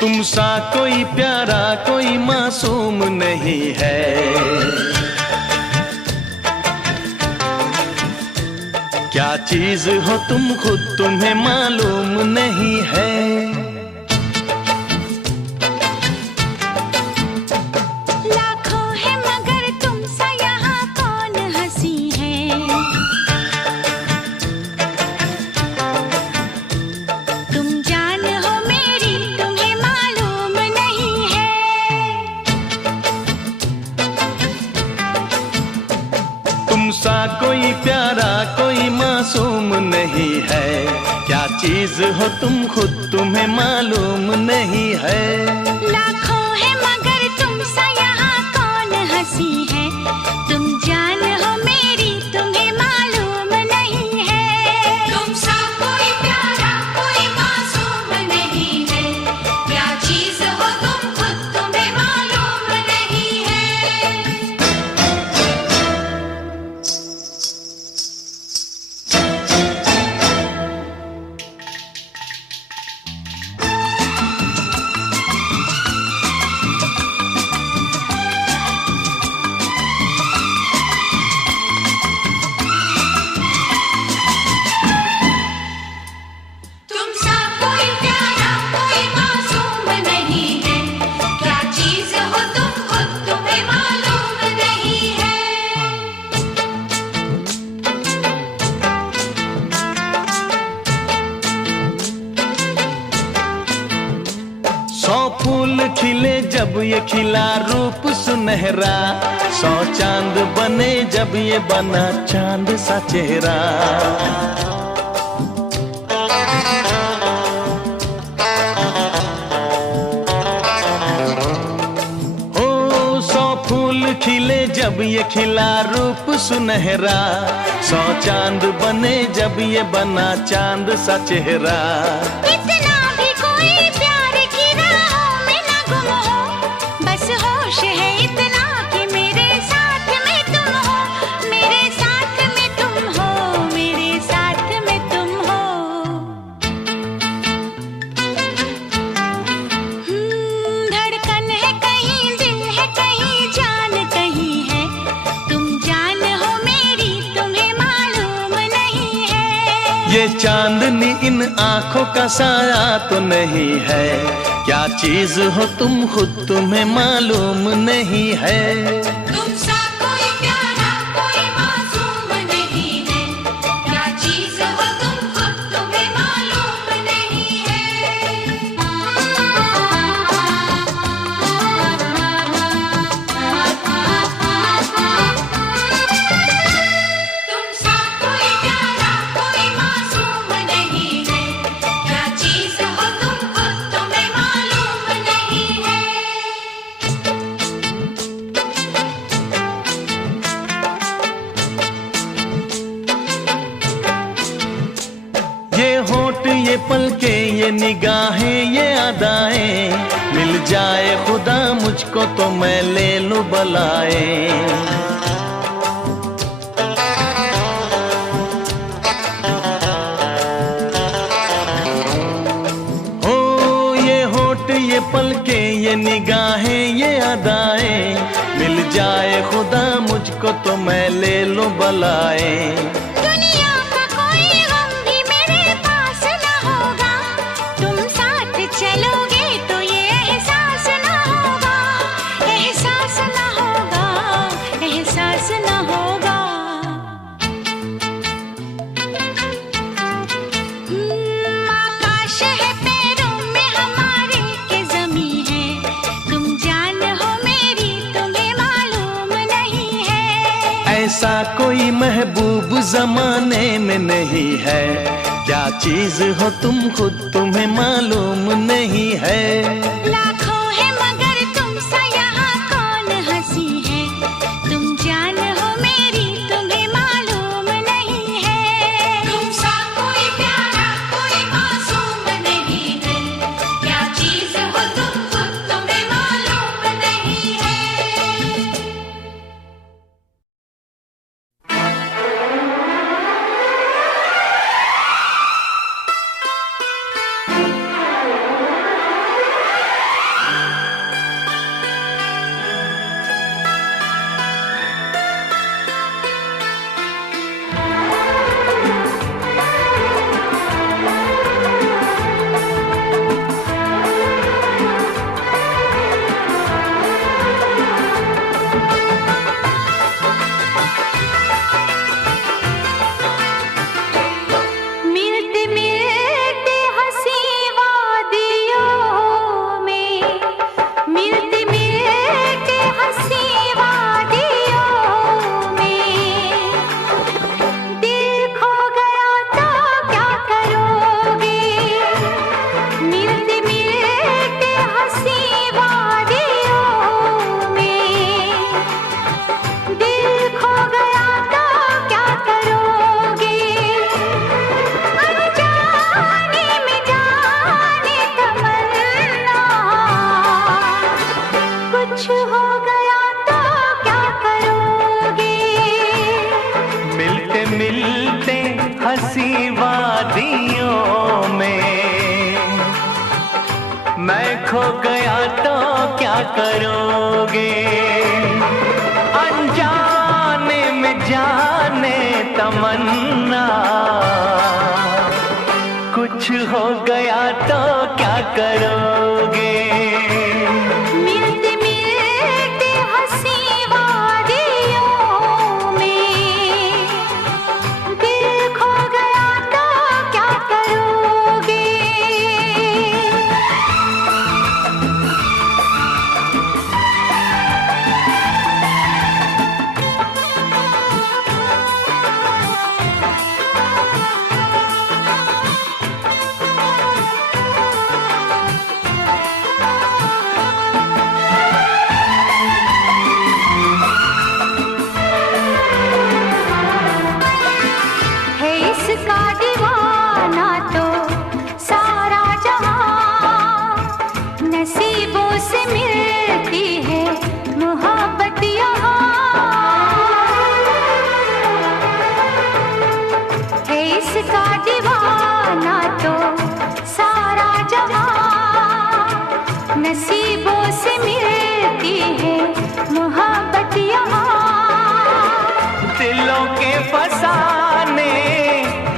तुम सा कोई प्यारा कोई मासूम नहीं है। क्या चीज हो तुम खुद तुम्हें मालूम नहीं है। लाखों है मगर तुम सा यहाँ कौन हंसी है। तुम जान हो मेरी तुम्हें मालूम नहीं है। तुम सा कोई प्यारा कोई मासूम नहीं है। क्या चीज हो तुम खुद तुम्हें मालूम नहीं है। लाखों है मगर तुम सा यहाँ कौन हंसी है। तुम जान हो मेरी तुम्हें मालूम नहीं है। तुम सा कोई प्यारा कोई मासूम नहीं है। क्या चीज हो तुम खुद तुम्हें मालूम नहीं है। तुम सा कोई प्यारा कोई मासूम नहीं है। क्या चीज हो तुम खुद तुम्हें मालूम नहीं है। 100 फूल खिले जब ये खिला रूप सुनहरा। 100 चांद बने जब ये बना चांद सा चेहरा। ओ 100 फूल खिले जब ये खिला रूप सुनहरा। 100 चांद बने जब ये बना चांद सा चेहरा। इतना भी कोई प्यार की राहों में न गुम हो। बस होश है इतना कि मेरे साथ में तुम हो। मेरे साथ में तुम हो। मेरे साथ में तुम हो। धड़कन है कहीं दिल है कहीं जान कहीं है। तुम जान हो मेरी तुम्हें मालूम नहीं है। ये चांदनी इन आंखों का साया तो नहीं है। क्या चीज हो तुम खुद तुम्हें मालूम नहीं है। तुम सा कोई प्यारा कोई मासूम नहीं है। क्या चीज हो तुम खुद तुम्हें मालूम नहीं है। तुम सा कोई प्यारा कोई मासूम नहीं है। क्या चीज हो तुम खुद तुम्हें मालूम नहीं है। ये होठ ये पलके ये निगाहें ये अदाएं। मिल जाए खुदा मुझको तो मैं ले लूं बलाए। ओ ये होठ ये पलके ये निगाहें ये अदाएं। मिल जाए खुदा मुझको तो मैं ले लूं बलाए। दुनिया का कोई गम भी मेरे पास न होगा। तुम साथ चलोगे तो ये एहसास न होगा। एहसास न होगा। एहसास न होगा। आकाश है पैरों में हमारे के ज़मीं है। तुम जान हो मेरी तुम्हें मालूम नहीं है। ऐसा कोई महबूब जमाने में नहीं है। क्या चीज हो तुम खुद तुम्हें मालूम नहीं है। लाखों है मगर तुम सा यहाँ कौन हंसी है। तुम जान हो मेरी तुम्हें मालूम नहीं है। तुम सा कोई प्यारा कोई मासूम नहीं है। क्या चीज हो तुम खुद तुम्हें मालूम नहीं है। वादियों में। मैं खो गया तो क्या करोगे, अनजाने में जाने तमन्ना। कुछ हो गया तो क्या करोगे। मिलते मिलते हंसी वादियों में, दिल खो गया तो क्या करोगे। है इसका दीवाना तो सारा जहां, नसीबों से मिलती है मोहब्बत यहाँ। है इसका दीवाना तो सारा जहां, नसीबों से मिलती है मोहब्बत यहाँ। दिलों के फसाने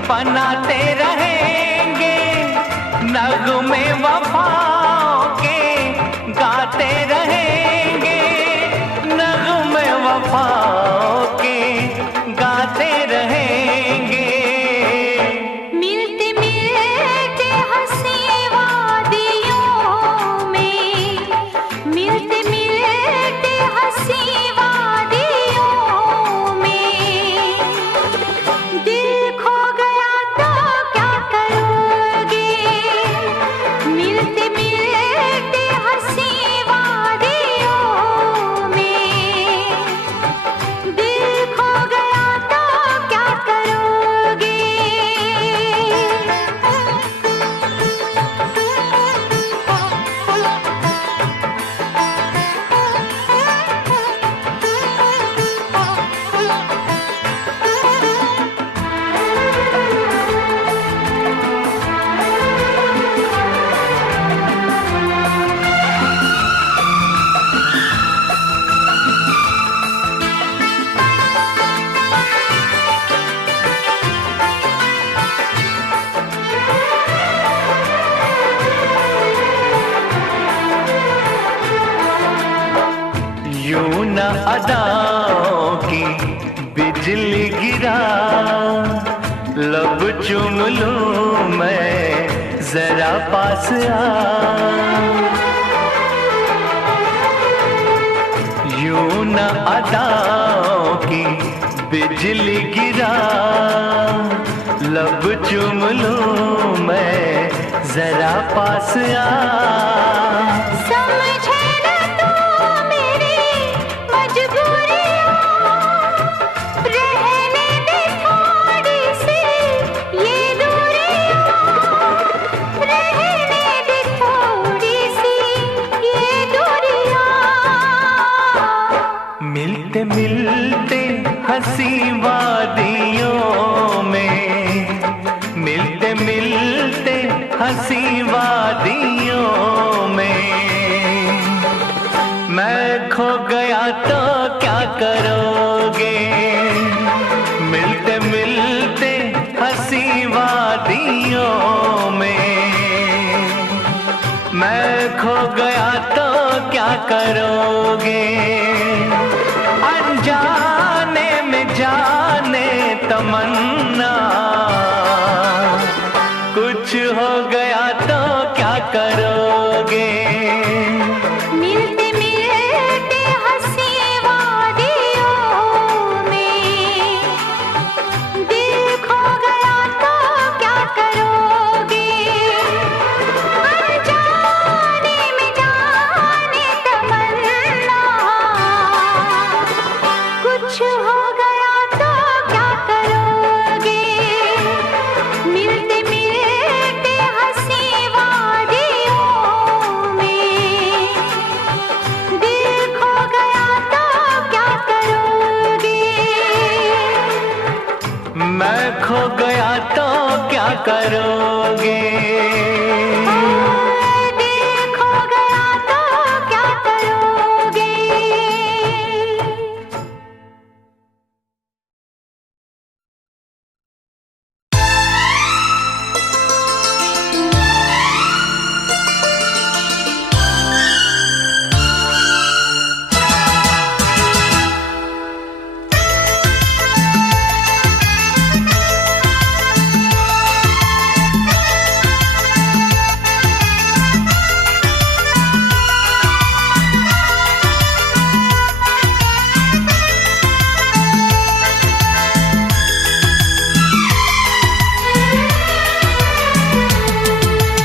बनाते रहेंगे, नगमे वफाओं के गाते रहेंगे, नगमे वफाओं के गाते रहेंगे। मिलते मिलते हंसी वादियों में, मिलते मिलते हंसी वादियों में, दिल खो गया तो क्या करोगे। मिलते मिलते हंसी वादियों में, दिल खो गया तो क्या करोगे। यूं न अदाओं की बिजली गिरा, लब चूम लूं मैं जरा पास आ। यूं न अदाओं की बिजली गिरा, लब चूम लूं मैं जरा पास आ। समझे न तू मेरी मजबूरियाँ, रहने दे थोड़ी सी ये दूरियाँ, रहने दे थोड़ी सी ये दूरियाँ। मिलते मिलते हंसी वादियों में, मिलते मिलते हंसी वादियों में। मैं खो गया तो क्या करोगे। मिलते मिलते हंसी वादियों में, मैं खो गया तो क्या करोगे। अनजाने में जाने तमन्ना, कुछ हो गया तो क्या करोगे। मिलते मिलते हंसी वादियों में, दिल खो गया तो क्या करोगे। अनजाने में जाने तमन्ना, कुछ हो गया तो क्या करोगे। करोगे? देखो गया तो क्या करोगे?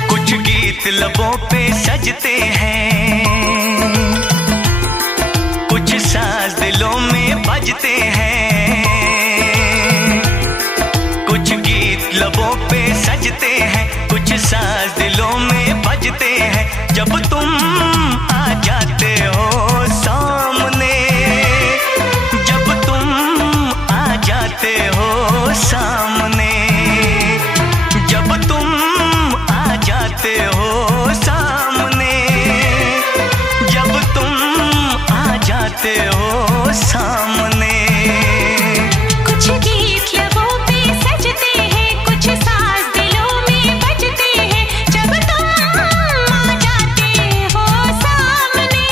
कुछ गीत लबों पे सजते हैं, कुछ साज दिलों में बजते हैं। कुछ गीत लबों पे सजते हैं, कुछ साज दिलों में बजते हैं। जब तुम आ जाते हो सामने, जब तुम आ जाते हो सामने, जब तुम आ जाते हो सामने, जब तुम आ जाते हो सामने। कुछ गीत लबों पे सजते हैं, कुछ साज दिलों में बजते हैं। जब तुम आ जाते हो सामने,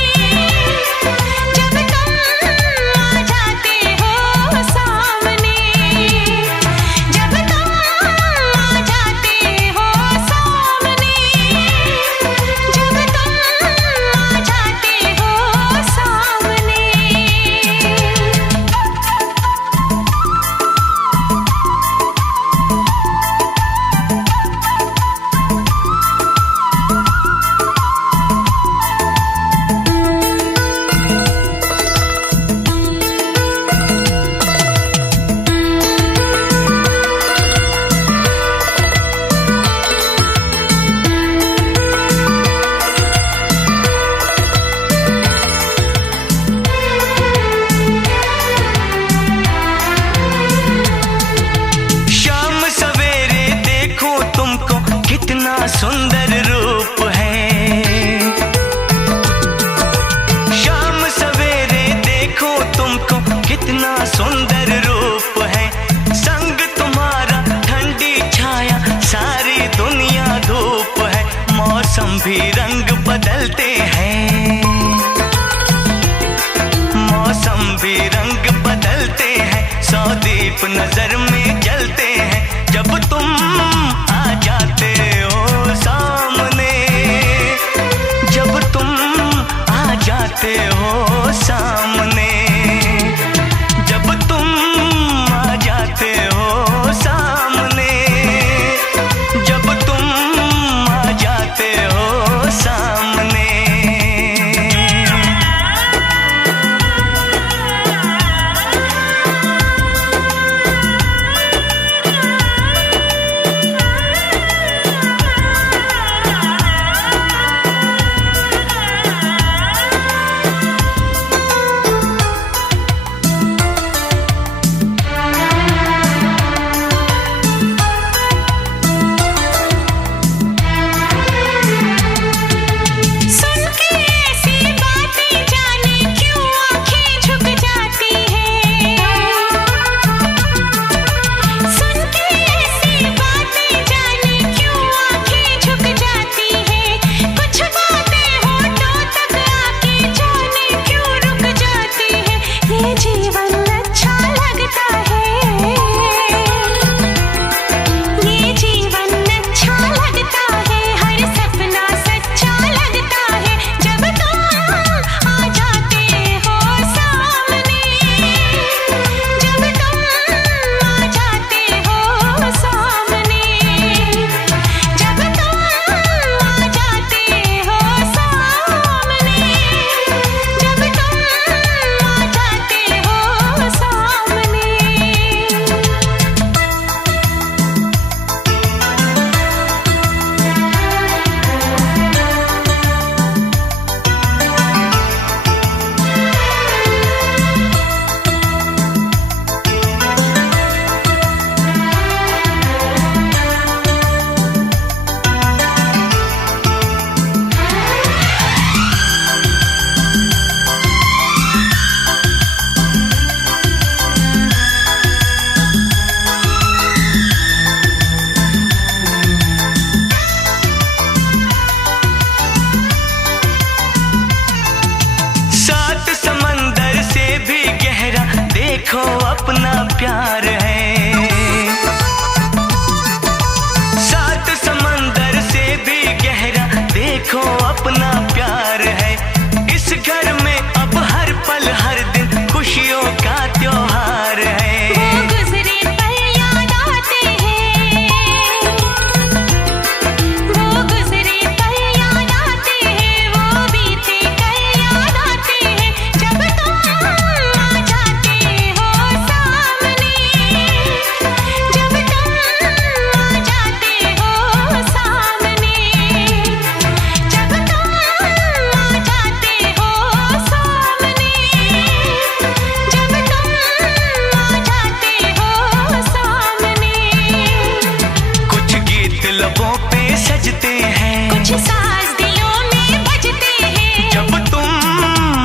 लबों पे सजते हैं, कुछ साज दिलों में बजते हैं। जब तुम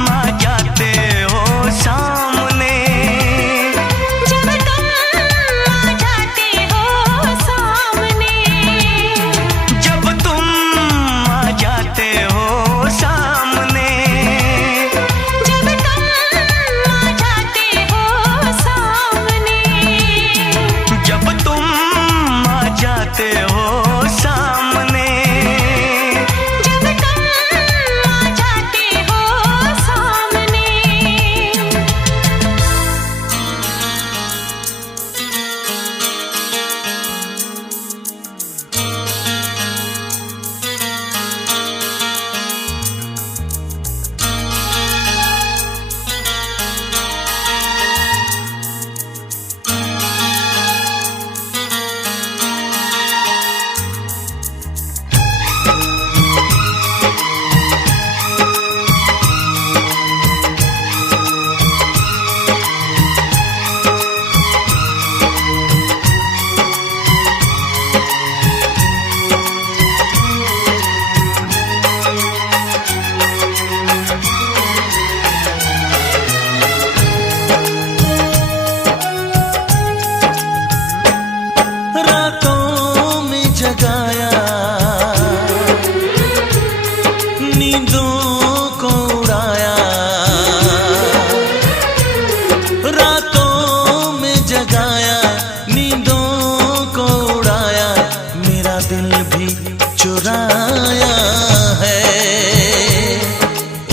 आ जाते हो सामने, जब तुम आ जाते हो सामने, जब तुम आ जाते हो सामने, जब तुम आ जाते हो सामने, जब तुम आ जाते हो सामने, जब तुम आ जाते हो सामने। रातों में जगाया, नींदों को उड़ाया, रातों में जगाया, नींदों को उड़ाया, मेरा दिल भी चुराया है,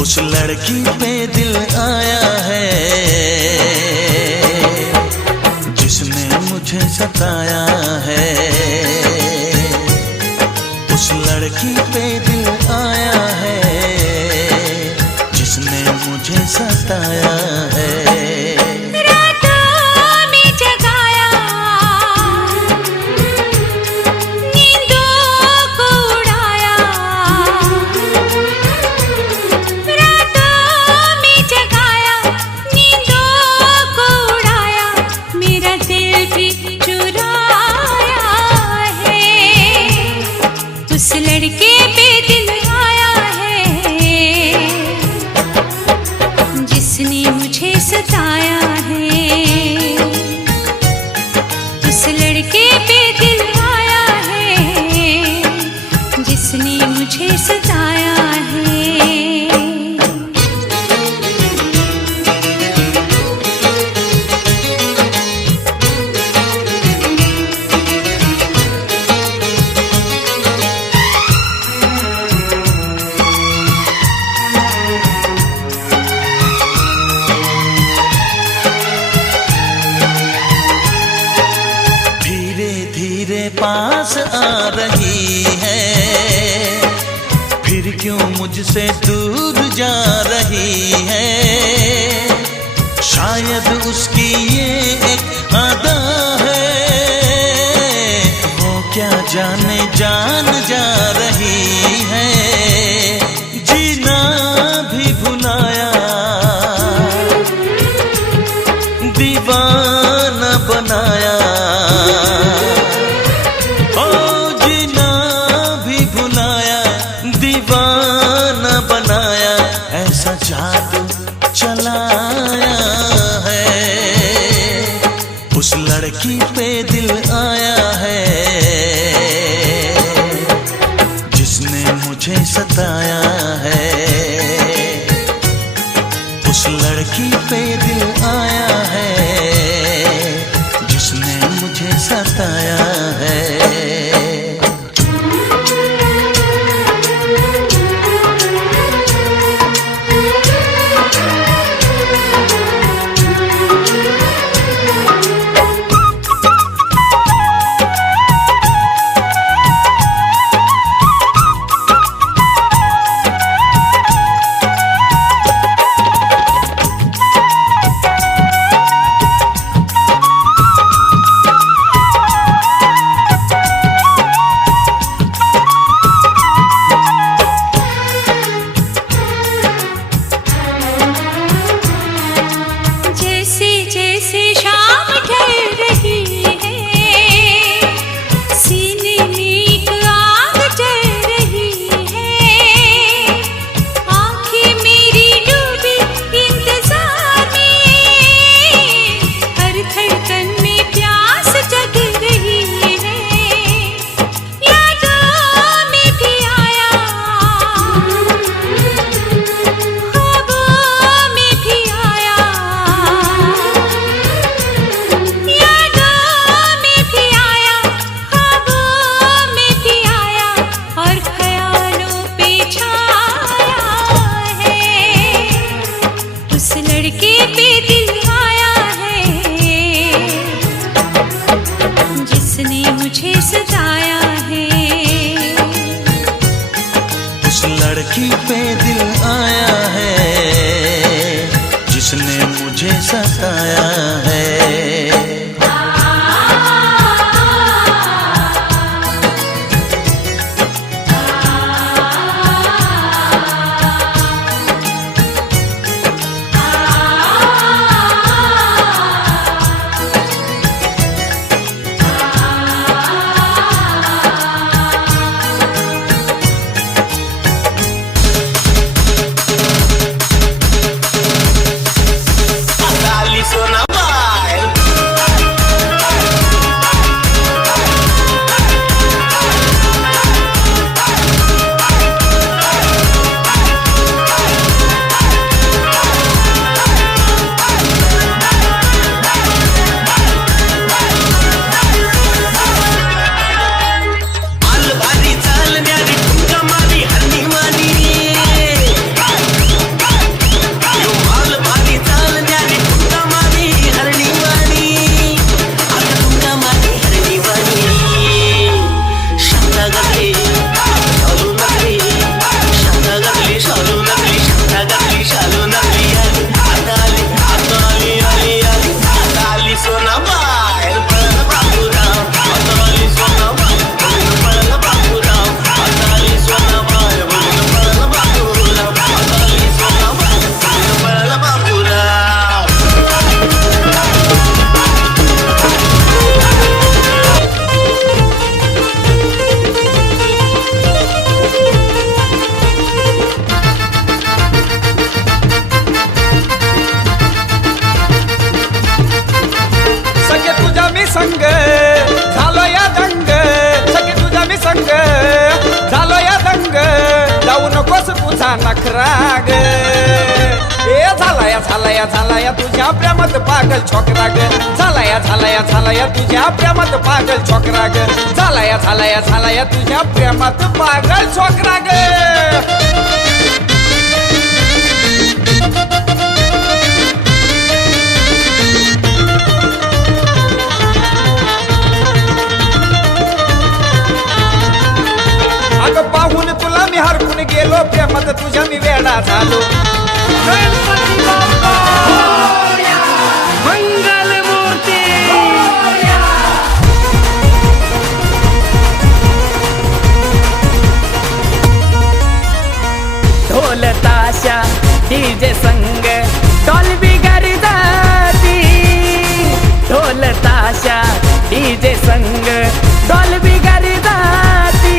उस लड़की पे दिल आया है जिसने मुझे सताया है, उस लड़की पे दिल आया है जिसने मुझे सताया है। रातों में जगाया, नींदों को उड़ाया, रातों में जगाया, नींदों को उड़ाया, मेरा दिल भी चुराया है, उस लड़के पे दिल आया है जिसने मुझे सताया है, उस लड़के पे दिल आया है जिसने मुझे सताया है। धीरे धीरे पास आ रही है, फिर क्यों मुझसे दूर जा रही है, शायद उसकी ये एक अदा है, वो क्या जाने जान जा रही है, जीना भी भुलाया, दीवाना बनाया, ओ जीना भी भुलाया, दीवाना बनाया, ऐसा जादू चलाया है, उस लड़की पे दिल आया है जिसने मुझे सताया है, उस लड़की पे दिल आया है जिसने मुझे सताया है। तुझ्या प्रेमात पागल छोकरा ग झालाया झालाया झालाया तुझ्या प्रेमात पागल छोकरा ग झालाया झालाया झालाया तुझ्या प्रेमात पागल छोकरा ग अगं पाहून तुला मी हरकून गेलो प्रेमात तुझ्या मी वेडा झालो गणपती बाप्पा मंगल मूर्ती ढोल ताशा डीजे संग डॉल्बी गरजाती ढोल ताशा डीजे संग डॉल्बी गरजाती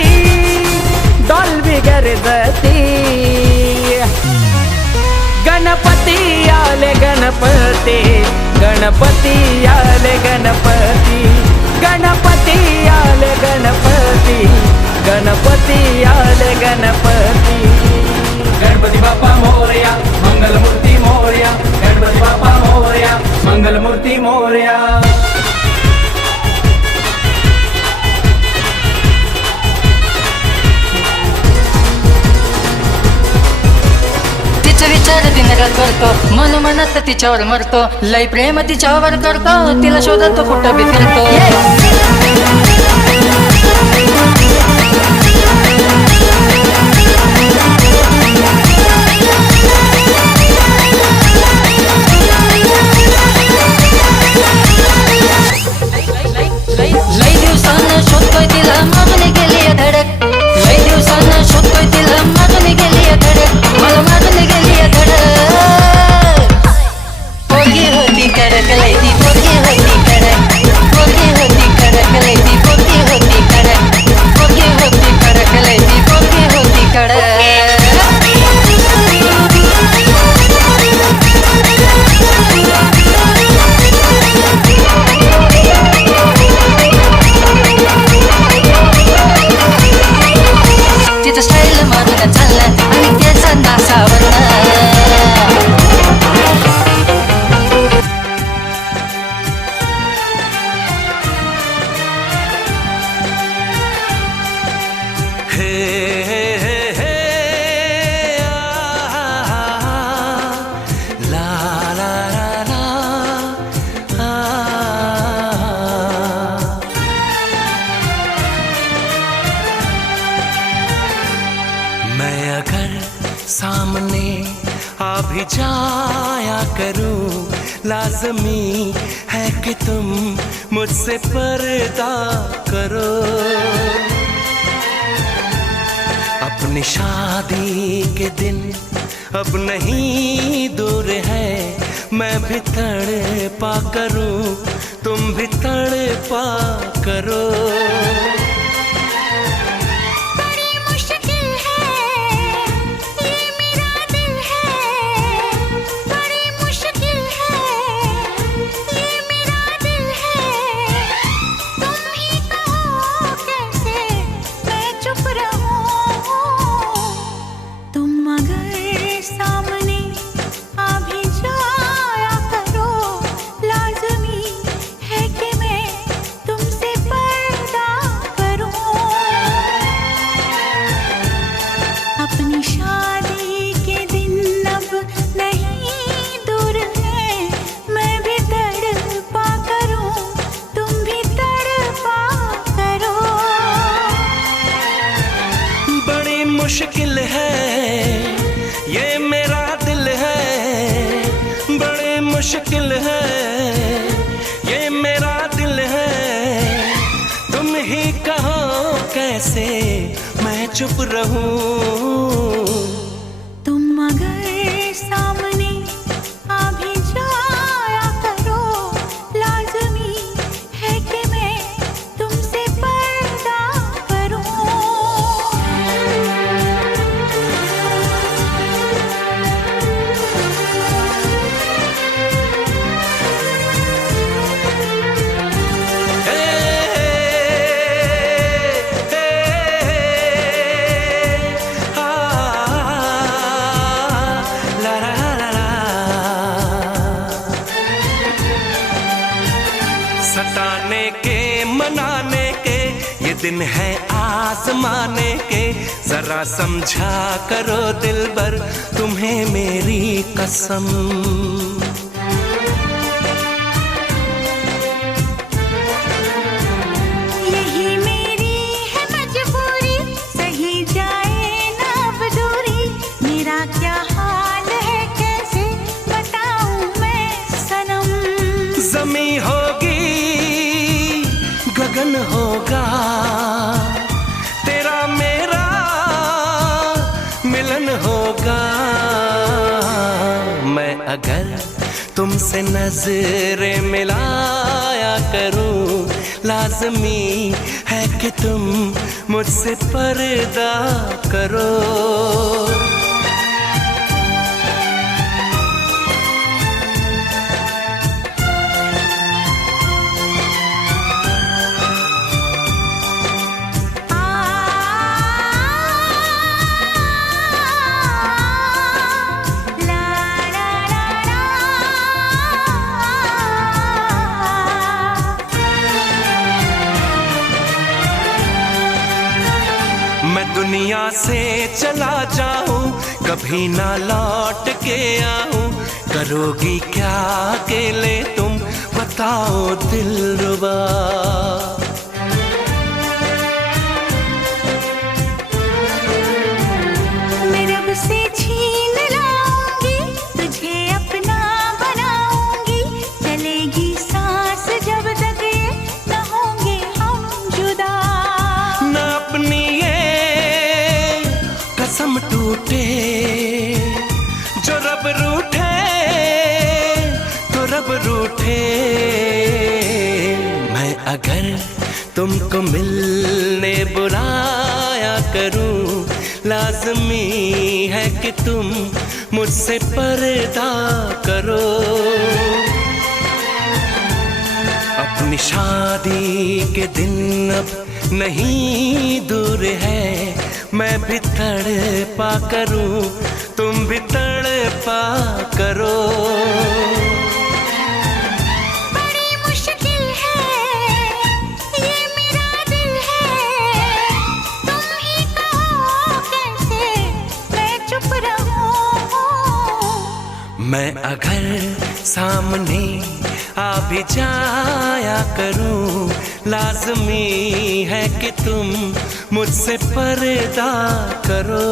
डॉल्बी गरजाती गणपती आले गणपती गणपती आले गणपती गणपती आले गणपती गणपती आले गणपती गणपती बाप्पा मोरया मंगलमूर्ती मोरया गणपती बाप्पा मोरया मंगलमूर्ती मोरया तिचा विचार दिनरात करतो मन म्हणत तिच्यावर मरतो लय प्रेम तिच्यावर करतो तिला शोधतो कुठं बी फिरतो लय दिवसानं शोधतोय तिला मागून गेली धडक लय दिवसानं शोधतोय तिला मागून गेली धडक मला मागून गेली धडक पोरगी होती कडक लय ती पोरगी होती कडक पोरगी होती कडक लय ती पोरगी होती कडक पोरगी होती कडक लय ती पोरगी होती कडक तिचं स्टाईल मारून चाललं आणि त्याचा नासावरनं हे ला ला ला ला मैं अगर सामने आ भी जाया करूं लाजमी है कि तुम मुझसे पर्दा करो अपनी शादी के दिन अब नहीं दूर है मैं भी तड़पा करूं तुम भी तड़पा करो बड़ी मुश्किल है ये मेरा दिल है बड़ी मुश्किल है ये मेरा दिल है तुम ही कहो कैसे मैं चुप रहूं तुम अगर सामने आ भी जाया करो लाजमी है कि मैं तुमसे पर्दा करूं अपनी शादी के दिन अब नहीं दूर है मैं भी तड़पा करूं तुम भी तड़पा करो बड़ी मुश्किल है ये मेरा दिल है बड़ी मुश्किल है ये मेरा दिल है तुम ही कहो कैसे मैं चुप रहूं तुम अगर सामने आ भी जाया करो लाजमी है कि मैं तुमसे पर्दा करूं दिन है आजमाने के, जरा समझा करो दिलबर तुम्हें मेरी कसम। यही मेरी है मजबूरी, सही जाए ना अब दूरी, मेरा क्या हाल है कैसे बताऊं मैं सनम। जमी होगी गगन होगा, तेरा मेरा मिलन होगा। मैं अगर तुमसे नजरें मिलाया करूं, लाज़मी है कि तुम मुझसे पर्दा करो। मैं दुनिया से चला जाऊं, कभी ना लौट के आऊं, करोगी क्या अकेले तुम बताओ दिलरुबा। मैं रब से छीन लाऊंगी, तुझे अपना बनाऊंगी, चलेगी सांस जब तक ये न होंगे हम जुदा। न अपनी ये कसम टूटे, जो रब रूठे तो रब रूठे। मैं अगर तुमको मिलने बुलाया करूं, लाज़मी है कि तुम मुझसे पर्दा करो। अपनी शादी के दिन अब नहीं दूर है, मैं भी तड़पा करूं, तुम भी तड़पा करो। बड़ी मुश्किल है ये मेरा दिल है, तुम ही कहो कैसे मैं चुप रहूं। मैं अगर सामने आ भी जाया करूं, लाज़मी है कि तुम मुझसे पर्दा करो।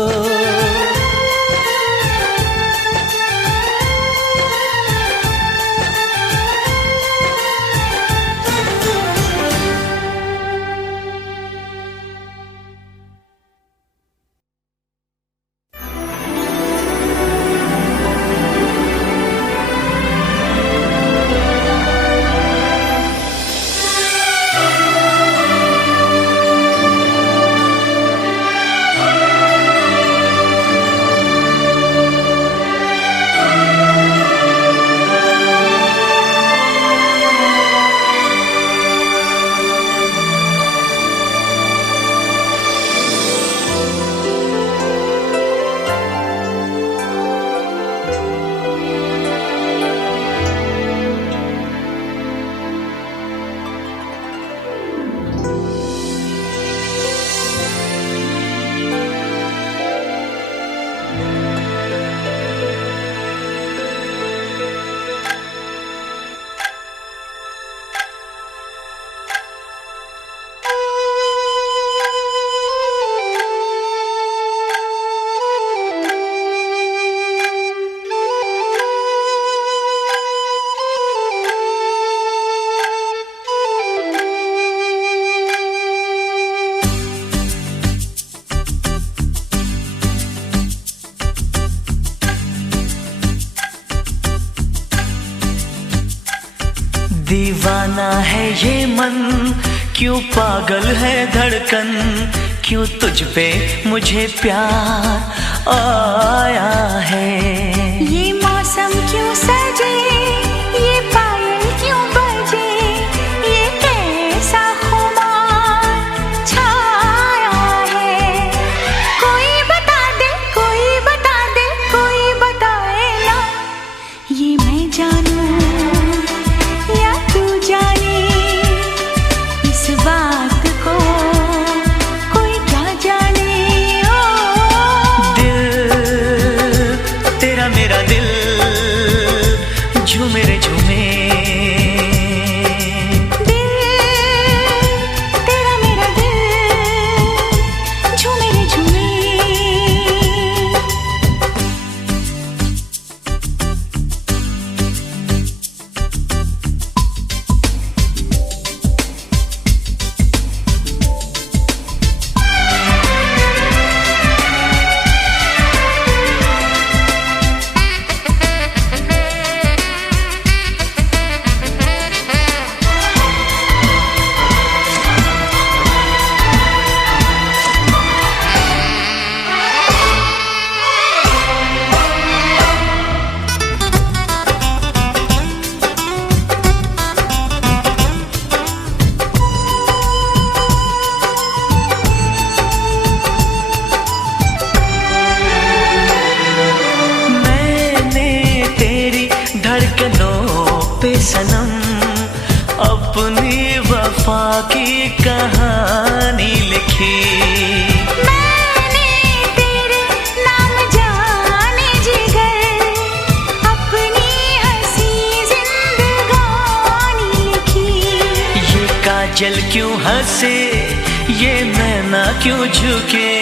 दीवाना है ये मन, क्यों पागल है धड़कन, क्यों तुझ पे मुझे प्यार आया है। ये मौसम क्यों सजे, ये पायल क्यों बजे, ये कैसा खुमार छाया है। कोई बता दे, कोई बता दे, कोई बताए ना, ये मैं जानूं या तू जाने इस बात को। वफा की कहानी लिखी। मैंने तेरे नाम जाने जिगर अपनी हंसी जिंदगानी लिखी। ये काजल क्यों हंसे, ये नैना क्यों झुके,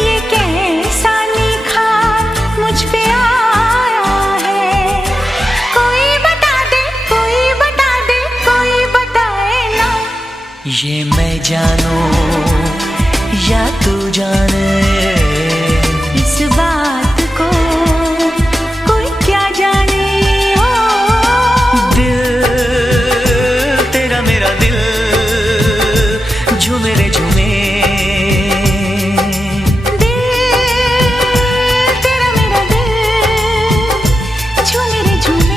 ये कैसा निखार मुझ पे आया है। कोई बता दे, कोई बता दे, कोई बताए ना। ये मैं जानूं या तू जाने, इस बात को कोई क्या जाने। हो दिल तेरा मेरा दिल झूमे रे झूमे। तेरा मेरा दिल झूमे रे झूमे।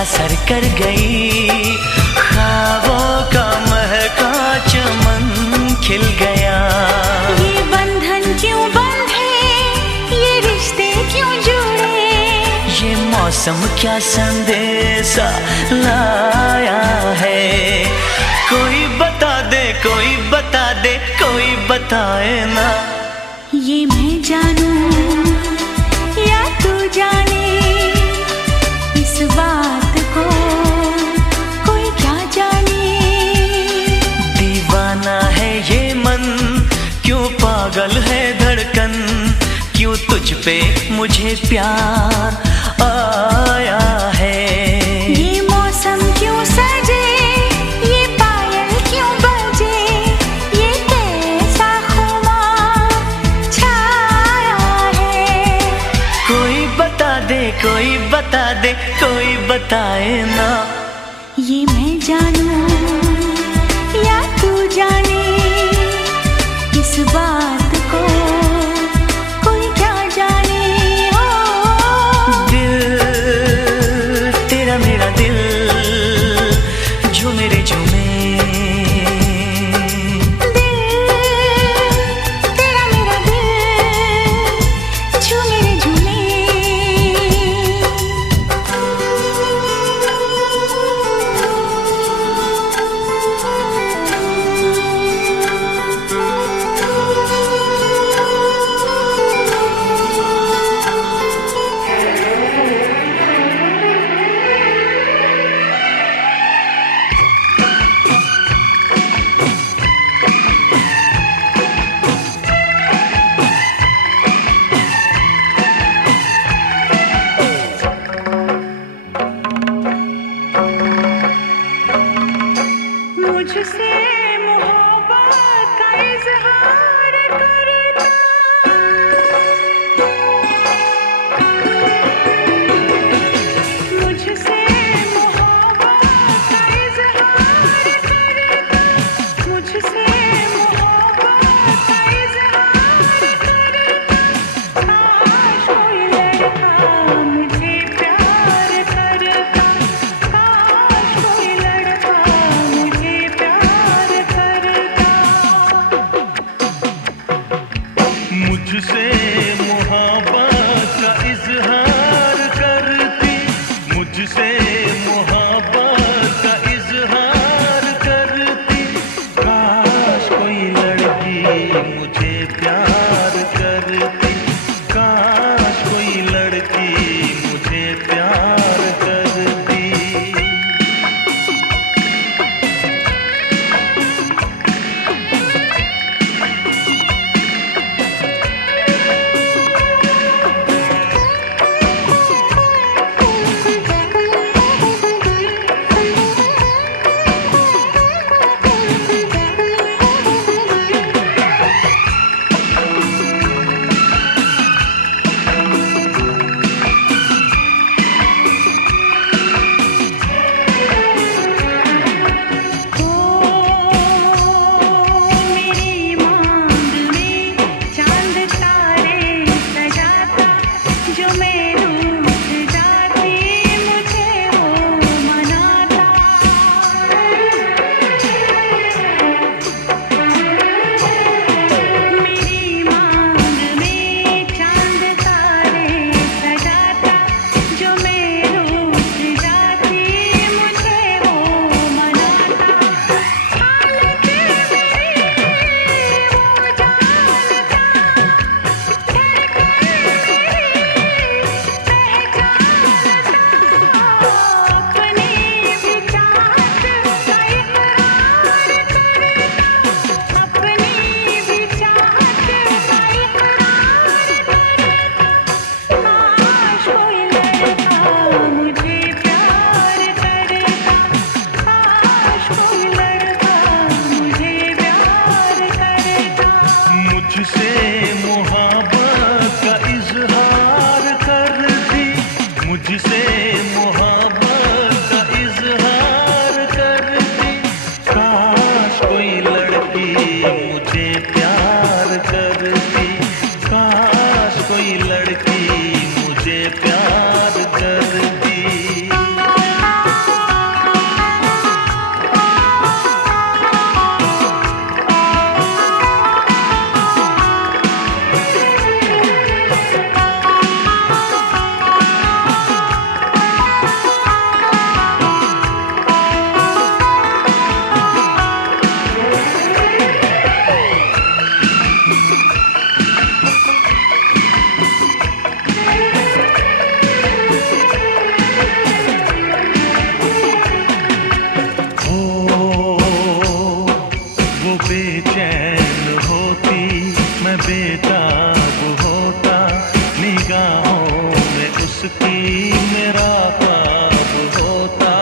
असर कर गई, ख्वाबों का महका चमन खिल गया। ये बंधन क्यों बंधे, ये रिश्ते क्यों जुड़े। ये मौसम क्या संदेशा लाया है। कोई बता दे, कोई बता दे, कोई बताए ना। ये मैं जानूं या तू जाने, इस बात को कोई क्या जाने। दीवाना है ये मन, क्यों पागल है धड़कन, क्यों तुझ पे मुझे प्यार आया है। ये मौसम क्यों सजे, ये पायल क्यों बजे, ये कैसा खुमार छाया है। कोई बता दे, कोई बता दे, कोई बताए ना। ये मैं जानूं या तू जाने, इस बात को कोई क्या जाने। हो दिल तेरा मेरा दिल झूमे रे झूमे। तेरा मेरा दिल झूमे रे झूमे। मुझसे मोहब्बत का इजहार करती, मुझसे मोहब्बत का इजहार करती। काश कोई लड़की मुझे प्यार करती, काश कोई लड़की मुझे प्यार करती। वो बेचैन होती, मैं बेताब होता, निगाहों में उसकी मेरा ख्वाब होता।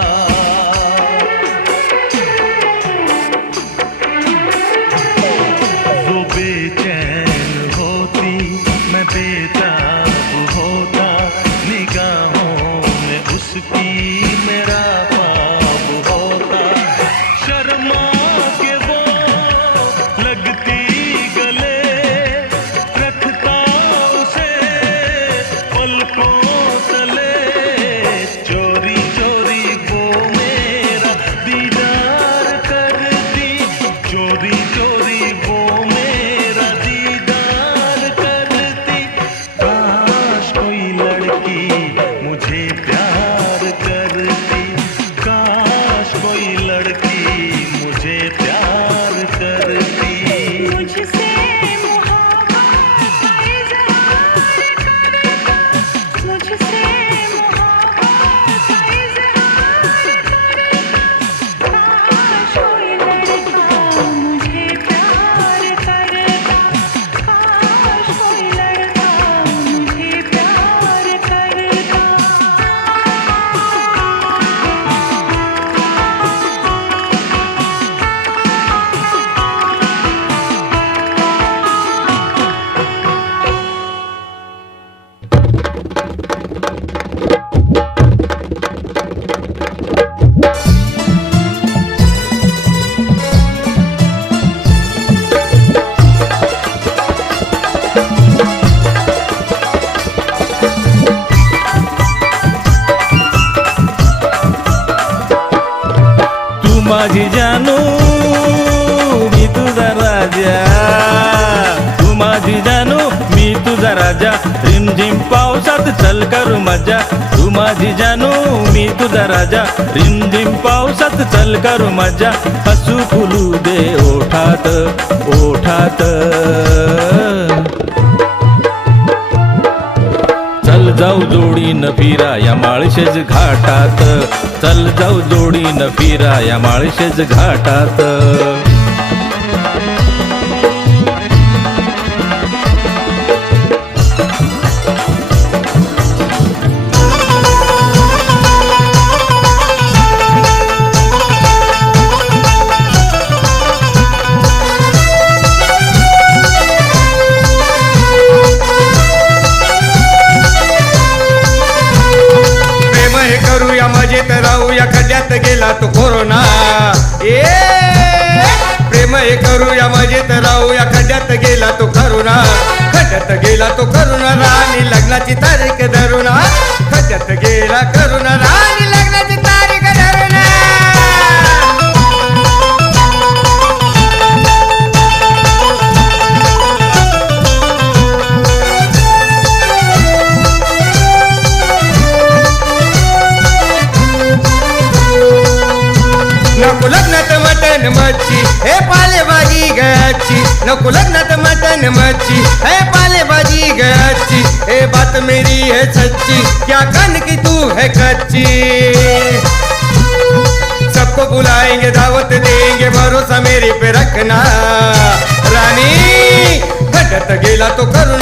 वो बेचैन होती, मैं बेताब होता, निगाहों में उसकी मेरा ख्वाब होता। शर्मा के वो लगती गले, रखता उसे पलकों तले। चोरी चोरी वो मेरा दीदार करती, चोरी चोरी वो मेरा दीदार करती। काश कोई लड़की मुझे प्यार करती, काश कोई लड़की मुझे प्यार करती। मुझसे मोहब्बत का इजहार करता, मुझसे मोहब्बत का इजहार करता। काश कोई लड़का मुझे प्यार करता, काश कोई लड़का मुझे प्यार करता। तू माझी जानू, मी तुझा राजा, तू माझी जानू, मी तुझा राजा, रिमझिम पावसात चल करू मजा। तू माझी जानू, मी तुझा राजा, रिमझिम पावसात चल करू मजा। हसू फुलू दे ओठात ओठात, चल जाऊ जोडीनं फिरा या माळशेज घाटात, चल जाऊ जोडीनं फिरा या माळशेज घाटात। प्रेम हे करूया मजेत राहूया, खड्यात गेला तो कोरोना। प्रेम हे करूया मजेत राहूया, खड्यात गेला तो करुणा, खड्यात गेला तो करुणा। राणी लग्नाची तारीख धरुणा, खड्यात गेला करुणा, राणी लग्नाची तारीख धरुणा। नको लग्नात मटन मच्छी, हे पालेभाजी गयाची, नको लग्नात मटन मच्छी, हे पालेभाजी गयाची। हे बात मेरी है सच्ची, क्या कान की तू है कच्ची। सबको बुलाएंगे दावत देंगे, भरोसा मेरे पे रखना। रानी खड्यात गेला तो करुणा,